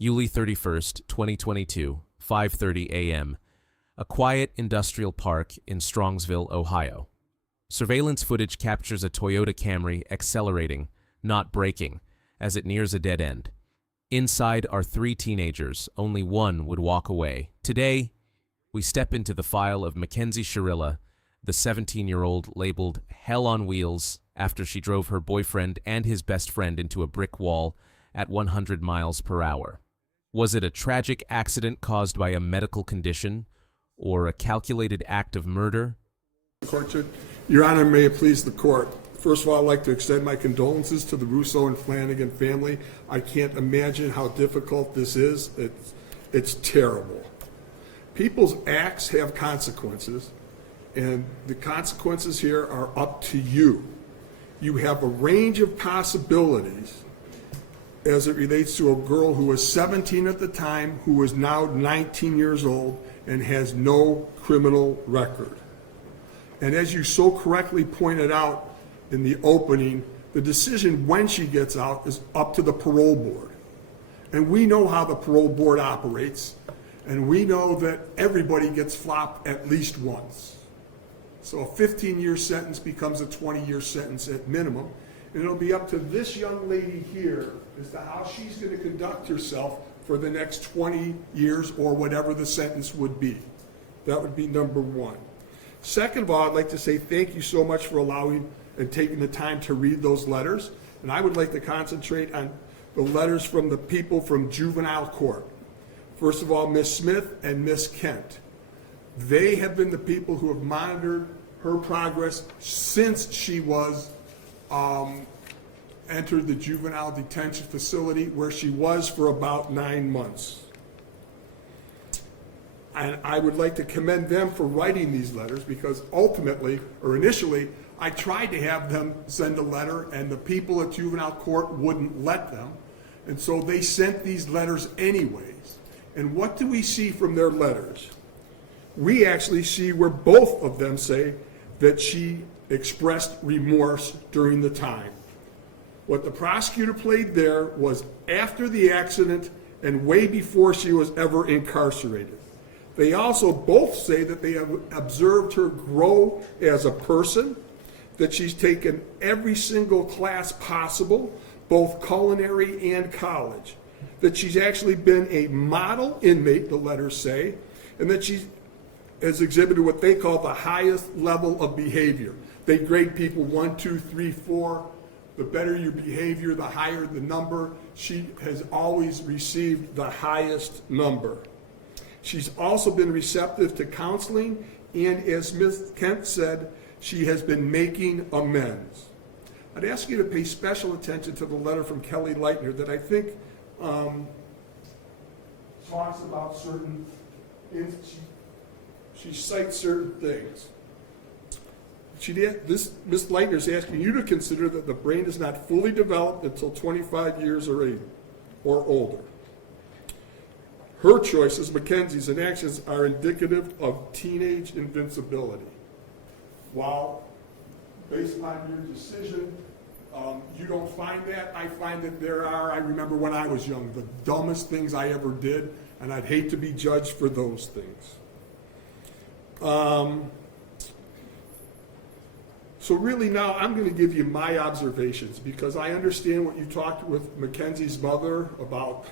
July 31st, 2022, 5:30 a.m. A quiet industrial park in Strongsville, Ohio. Surveillance footage captures a Toyota Camry accelerating, not braking, as it nears a dead end. Inside are 3 teenagers, only one would walk away. Today, we step into the file of Mackenzie Shirilla, the 17-year-old labeled Hell on Wheels after she drove her boyfriend and his best friend into a brick wall at 100 miles per hour. Was it a tragic accident caused by a medical condition or a calculated act of murder? Your Honor, may it please the court. First of all, I'd like to extend my condolences to the Russo and Flanagan family. I can't imagine how difficult this is. It's terrible. People's acts have consequences, and the consequences here are up to you. You have a range of possibilities as it relates to a girl who was 17 at the time, who is now 19 years old and has no criminal record. And as you so correctly pointed out in the opening, the decision when she gets out is up to the parole board. And we know how the parole board operates, and we know that everybody gets flopped at least once. So a 15-year sentence becomes a 20-year sentence at minimum, and it'll be up to this young lady here as to how she's going to conduct herself for the next 20 years or whatever the sentence would be. That would be number one. Second of all, I'd like to say thank you so much for allowing and taking the time to read those letters. And I would like to concentrate on the letters from the people from juvenile court. First of all, Ms. Smith and Ms. Kent. They have been the people who have monitored her progress since she was entered the juvenile detention facility, where she was for about 9 months. And I would like to commend them for writing these letters, because ultimately, or initially, I tried to have them send a letter, and the people at juvenile court wouldn't let them. And so they sent these letters anyways. And what do we see from their letters? We actually see where both of them say that she expressed remorse during the time. What the prosecutor played there was after the accident and way before she was ever incarcerated. They also both say that they have observed her grow as a person, that she's taken every single class possible, both culinary and college, that she's actually been a model inmate, the letters say, and that she has exhibited what they call the highest level of behavior. They grade people 1, 2, 3, 4. The better your behavior, the higher the number. She has always received the highest number. She's also been receptive to counseling, and as Ms. Kent said, she has been making amends. I'd ask you to pay special attention to the letter from Kelly Leitner that I think talks about certain, she cites certain things. Ms. Leitner is asking you to consider that the brain is not fully developed until 25 years or older. Her choices, Mackenzie's, and actions are indicative of teenage invincibility. While, based upon your decision, you don't find that, I find that there are. I remember when I was young, the dumbest things I ever did, and I'd hate to be judged for those things. So really now I'm going to give you my observations, because I understand what you talked with Mackenzie's mother about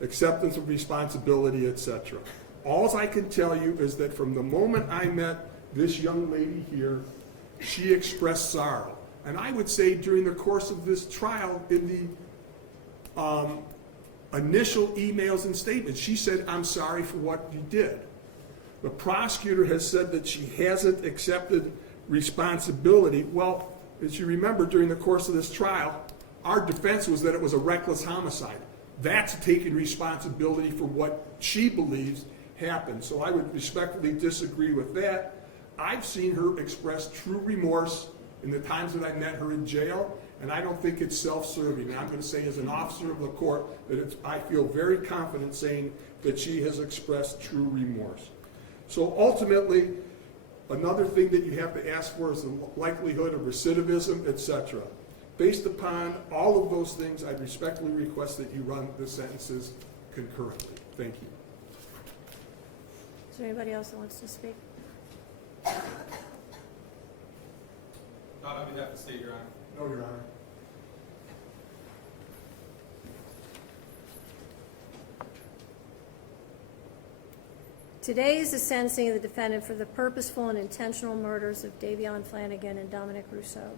acceptance of responsibility, etc. All I can tell you is that from the moment I met this young lady here, she expressed sorrow. And I would say during the course of this trial, in the initial emails and statements, she said, "I'm sorry for what you did." The prosecutor has said that she hasn't accepted responsibility. Well, as you remember, during the course of this trial, our defense was that it was a reckless homicide. That's taking responsibility for what she believes happened. So I would respectfully disagree with that. I've seen her express true remorse in the times that I met her in jail, and I don't think it's self-serving. And I'm going to say, as an officer of the court, that I feel very confident saying that she has expressed true remorse. So ultimately, another thing that you have to ask for is the likelihood of recidivism, etc. Based upon all of those things, I respectfully request that you run the sentences concurrently. Thank you. Is there anybody else that wants to speak? Not on behalf of the state, Your Honor. No, Your Honor. Today is the sentencing of the defendant for the purposeful and intentional murders of Davion Flanagan and Dominic Russo.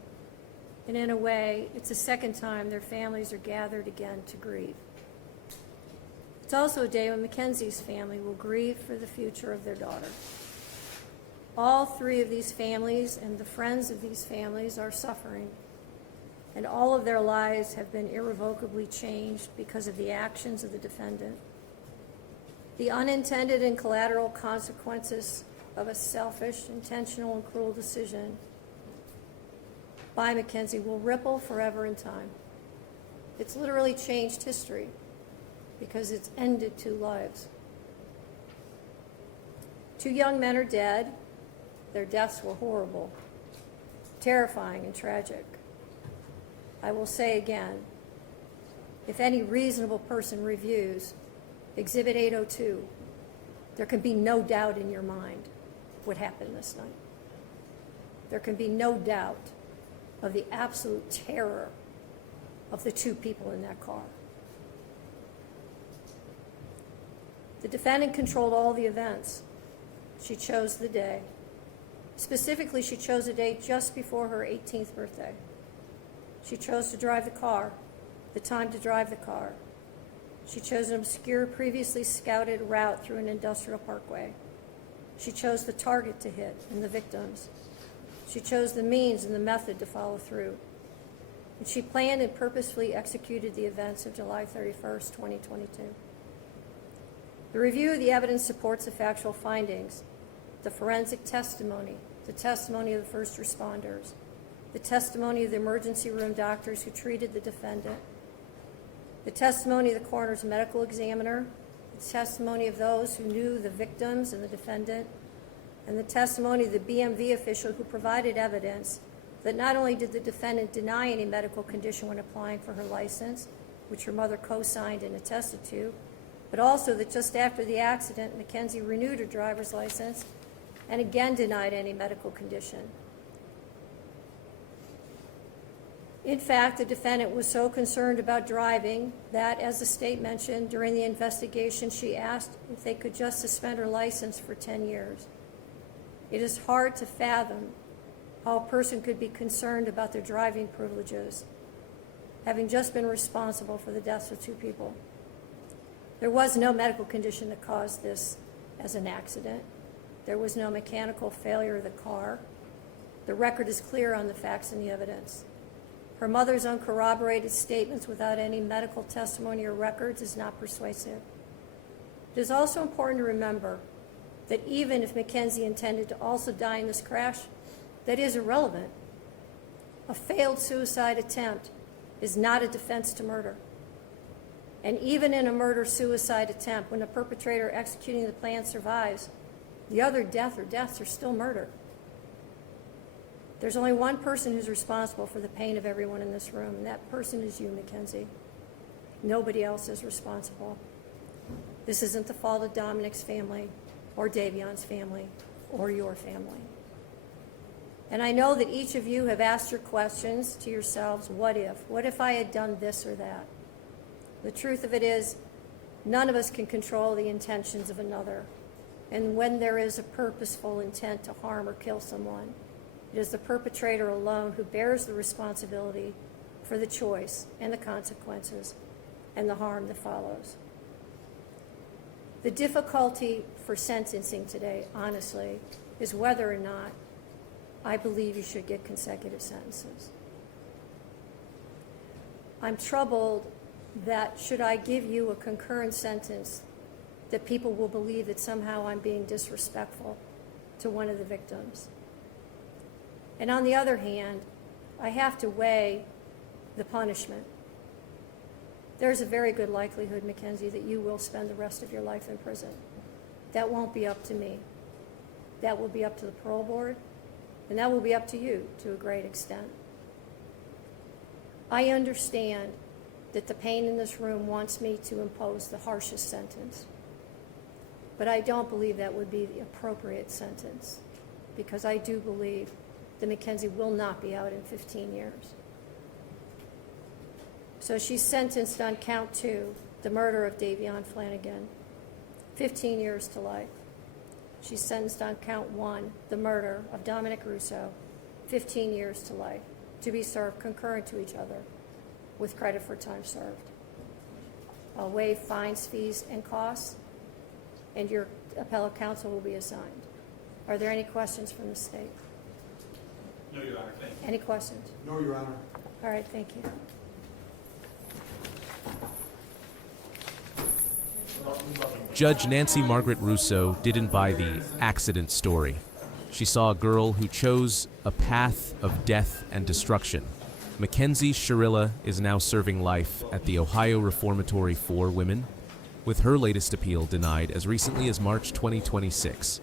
And in a way, it's the second time their families are gathered again to grieve. It's also a day when Mackenzie's family will grieve for the future of their daughter. All three of these families and the friends of these families are suffering, and all of their lives have been irrevocably changed because of the actions of the defendant. The unintended and collateral consequences of a selfish, intentional, and cruel decision by Mackenzie will ripple forever in time. It's literally changed history because it's ended two lives. Two young men are dead. Their deaths were horrible, terrifying, and tragic. I will say again, if any reasonable person reviews Exhibit 802, there can be no doubt in your mind what happened this night. There can be no doubt of the absolute terror of the two people in that car. The defendant controlled all the events. She chose the day. Specifically, she chose a day just before her 18th birthday. She chose to drive the car, the time to drive the car. She chose an obscure, previously scouted route through an industrial parkway. She chose the target to hit and the victims. She chose the means and the method to follow through. And she planned and purposefully executed the events of July 31st, 2022. The review of the evidence supports the factual findings, the forensic testimony, the testimony of the first responders, the testimony of the emergency room doctors who treated the defendant, the testimony of the coroner's medical examiner, the testimony of those who knew the victims and the defendant, and the testimony of the BMV official who provided evidence that not only did the defendant deny any medical condition when applying for her license, which her mother co-signed and attested to, but also that just after the accident, Mackenzie renewed her driver's license and again denied any medical condition. In fact, the defendant was so concerned about driving that, as the state mentioned, during the investigation, she asked if they could just suspend her license for 10 years. It is hard to fathom how a person could be concerned about their driving privileges, having just been responsible for the deaths of two people. There was no medical condition that caused this as an accident. There was no mechanical failure of the car. The record is clear on the facts and the evidence. Her mother's uncorroborated statements without any medical testimony or records is not persuasive. It is also important to remember that even if Mackenzie intended to also die in this crash, that is irrelevant. A failed suicide attempt is not a defense to murder. And even in a murder-suicide attempt, when the perpetrator executing the plan survives, the other death or deaths are still murder. There's only one person who's responsible for the pain of everyone in this room, and that person is you, Mackenzie. Nobody else is responsible. This isn't the fault of Dominic's family, or Davion's family, or your family. And I know that each of you have asked your questions to yourselves, what if? What if I had done this or that? The truth of it is, none of us can control the intentions of another. And when there is a purposeful intent to harm or kill someone, it is the perpetrator alone who bears the responsibility for the choice and the consequences and the harm that follows. The difficulty for sentencing today, honestly, is whether or not I believe you should get consecutive sentences. I'm troubled that should I give you a concurrent sentence, that people will believe that somehow I'm being disrespectful to one of the victims. And on the other hand, I have to weigh the punishment. There's a very good likelihood, Mackenzie, that you will spend the rest of your life in prison. That won't be up to me. That will be up to the parole board, and that will be up to you to a great extent. I understand that the pain in this room wants me to impose the harshest sentence. But I don't believe that would be the appropriate sentence, because I do believe that McKenzie will not be out in 15 years. So she's sentenced on count 2, the murder of Davion Flanagan, 15 years to life. She's sentenced on count 1, the murder of Dominic Russo, 15 years to life, to be served concurrent to each other with credit for time served. I'll waive fines, fees, and costs, and your appellate counsel will be assigned. Are there any questions from the state? No, Your Honor, thank you. Any questions? No, Your Honor. All right, thank you. Judge Nancy Margaret Russo didn't buy the accident story. She saw a girl who chose a path of death and destruction. McKenzie Shirilla is now serving life at the Ohio Reformatory for women, with her latest appeal denied as recently as March 2026.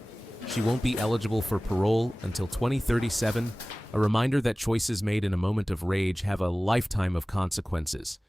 She won't be eligible for parole until 2037, a reminder that choices made in a moment of rage have a lifetime of consequences.